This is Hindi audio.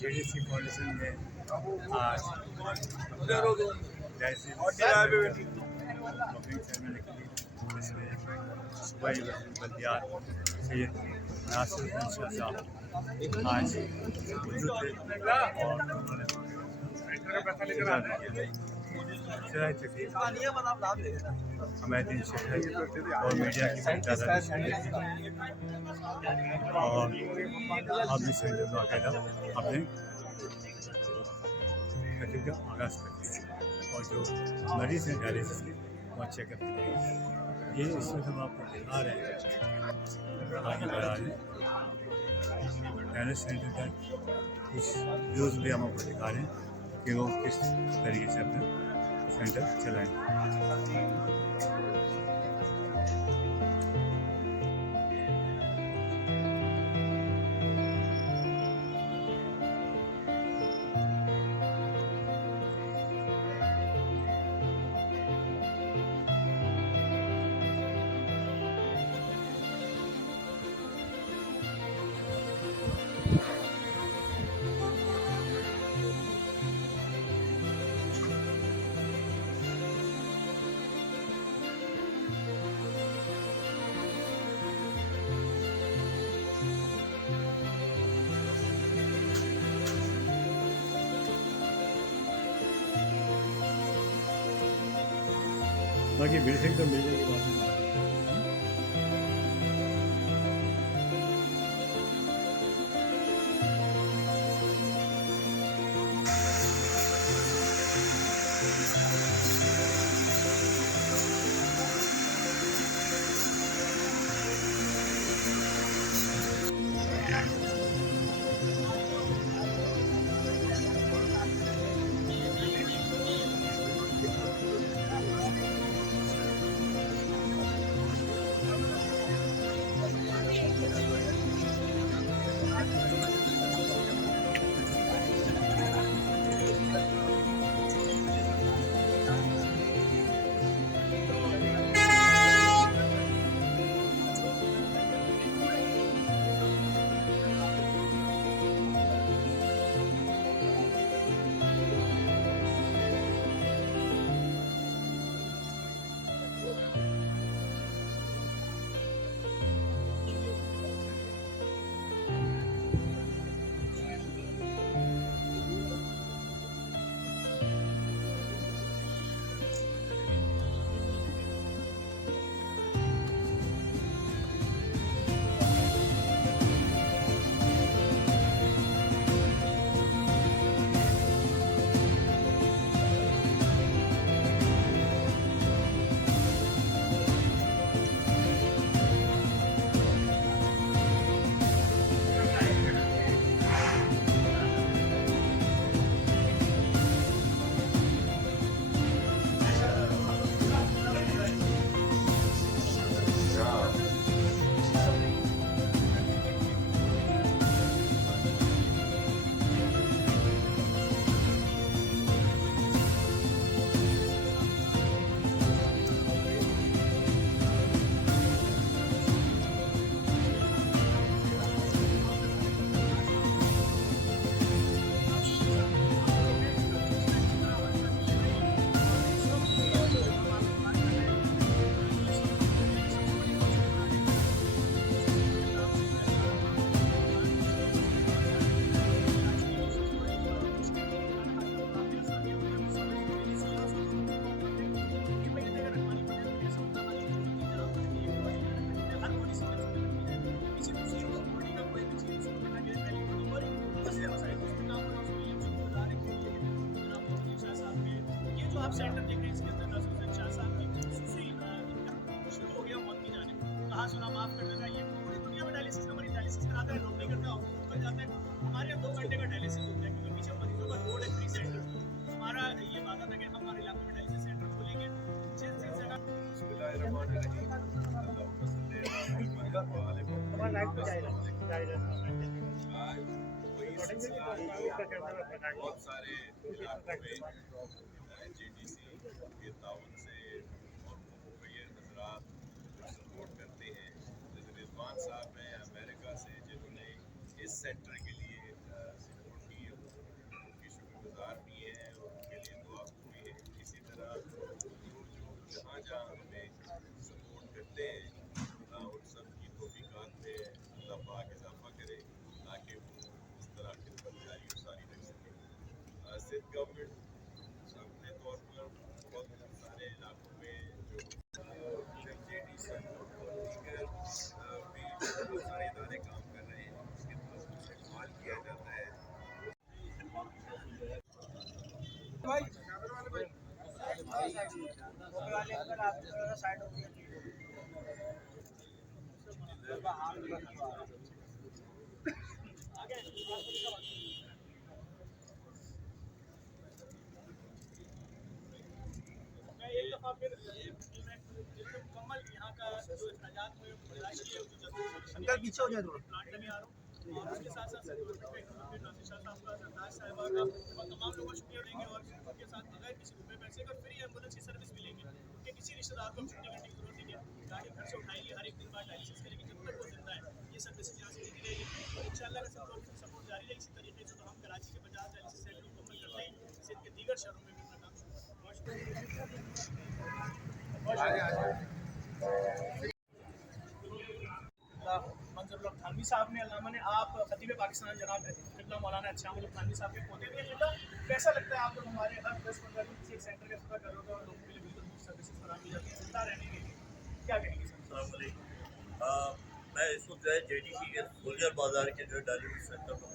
जेडीसी फाउंडेशन में आज डायलिसिस ओपनिंग सेरेमनी के लिए जिसमें सूबाई बल्दियात सैयद नासिरुद्दीन शाह साहब आज मौजूद थे और उन्होंने शराय तकरीब हमायदीन शहर और मीडिया की ज़्यादा और आपने सेंटर बाकायदा अपने तकरीब का आगाज़ कर दिया और जो मरीज़ हैं डायलिसिस के वो चेकअप के लिए ये इसमें हम आपको दिखा रहे हैं आगे बढ़ा रहे हैं डायलिसिस सेंटर का कुछ व्यूज़ भी हम आपको दिखा रहे हैं कि वो किस तरीके से अपना सेंटर चलाएँ। बाकी बिल्डिंग तो मिल जाएगी बात नहीं। आप सेंटर देख रहे हैं इसके अंदर नासिरुद्दीन शाह साहब की खसूसी शुरू हो गया मौत की जानिब। कहा सुना माफ कर देना, ये पूरी दुनिया में डायलिसिस का मरीज डायलिसिस कराता है, नौकरी करता है, ऑफिस पर जाता है। हमारे यहाँ 2 घंटे का डायलिसिस होता है क्योंकि पीछे मरीजों का रोड है फ्री सेंटर। हमारा ये वादा था कि हम हमारे इलाके में डायलिसिस सेंटर खोलेंगे। जिन जगह बहुत सारे जेडीसी के ताउन से और मुखबिर हजरात सपोर्ट करते हैं। जैसे रिजवान साहब हैं अमेरिका से, जिन्होंने इस सेक्टर के लिए सपोर्ट की गवर्नमेंट अपने तौर पर बहुत सारे इलाकों में जो जेडी सपोर्ट और दीगर भी बहुत सारे इदारे काम कर रहे हैं, उसके तहत उसे इस्तेमाल किया जाता है। मैं एक दफ़ा फिर मुकम्मल यहाँ का जो इखराजात में बर्दाश्त है, जो पीछे हो जाए प्लांट में आ रहा हूँ, और उसके साथ साथ नासिर शाह साहब का, सरदार साहिबा का और तमाम लोगों को शुक्रिया देंगे, और उनके साथ बगैर किसी रुपये पैसे का फ्री एम्बुलेंस की सर्विस मिलेंगे। उनके किसी रिश्तेदार को हम छुट्टी करने की जरूरत नहीं है, गाड़ी घर से उठाएंगे, हर एक दिन बाद डायलिसिस करेंगे जब तक वो जिंदा है। ये सर्विस यहाँ से देती रहेगी और इंशाल्लाह का सपोर्ट जारी रहेगी इसी तरीके से। तो हम कराची के 50 डायलिसिस सेंटर मुकम्मल करते हैं, सिंध के दीगर शहरों में भी अपना काम शुरू मंजर थानवी साहब ने अल्लामा ने आप खतीब पाकिस्तान जनाब किबला मौलाना शामिल थानवी साहब के पोते भी हैं। कैसा लगता है आपको हमारे हर 10-15 दिन किसी एक सेंटर का पता कर रहे हो और लोगों के लिए बिल्कुल सर्विसेज फराहम की जाती है जिंदा रहने के लिए, क्या कहेंगे सर? मैं इस वक्त जो है JDC के सोल्जर बाज़ार के जो डायलिसिस सेंटर पर